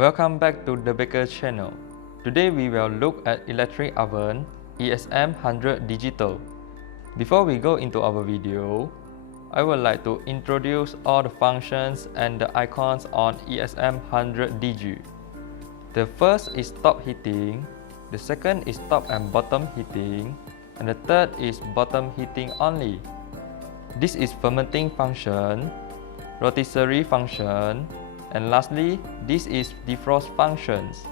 Welcome back to the Baker channel. Today we will look at electric oven Esm100 Digital. Before we go into our video, I would like to introduce all the functions and the icons on Esm100Dg. The first is top heating, the second is top and bottom heating, and the third is bottom heating only. This is fermenting function, rotisserie function, and lastly, this is defrost functions.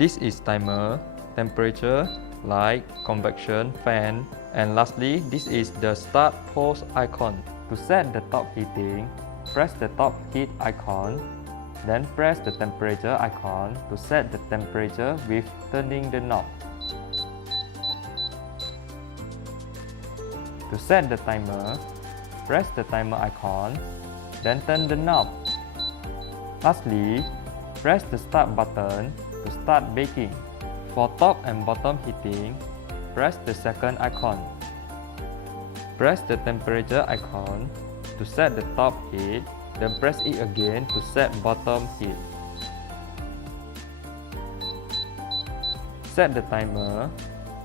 This is timer, temperature, light, convection, fan, and lastly, this is the start pause icon. To set the top heating, press the top heat icon, then press the temperature icon to set the temperature with turning the knob. To set the timer, press the timer icon, then turn the knob. Lastly, press the start button to start baking. For top and bottom heating, press the second icon. Press the temperature icon to set the top heat, then press it again to set bottom heat. Set the timer,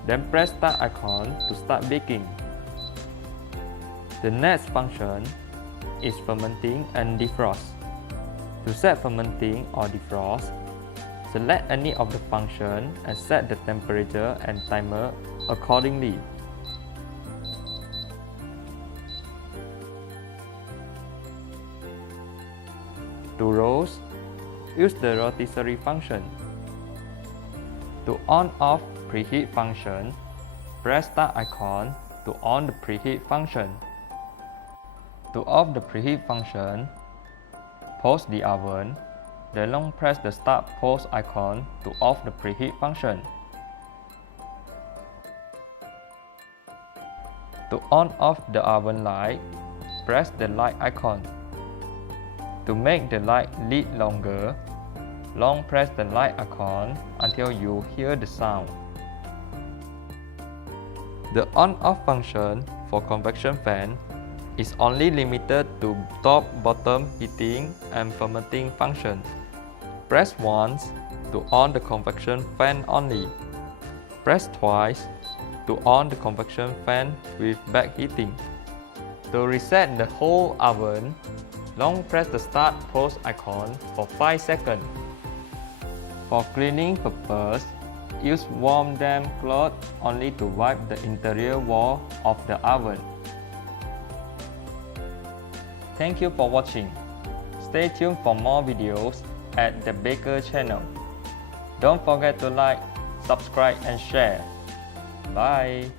then press start icon to start baking. The next function is fermenting and defrost. To set fermenting or defrost, select any of the function and set the temperature and timer accordingly. To roast, use the rotisserie function. To on-off preheat function, press start icon to on the preheat function. To off the preheat function, pause the oven, then long press the start pause icon to off the preheat function. To on off the oven light, press the light icon. To make the light lead longer, long press the light icon until you hear the sound. The on-off function for convection fan is only limited to top-bottom heating and fermenting functions. Press once to on the convection fan only. Press twice to on the convection fan with back heating. To reset the whole oven, long press the start pause icon for 5 seconds. For cleaning purpose, use warm damp cloth only to wipe the interior wall of the oven. Thank you for watching. Stay tuned for more videos at the Baker channel. Don't forget to like, subscribe and share. Bye!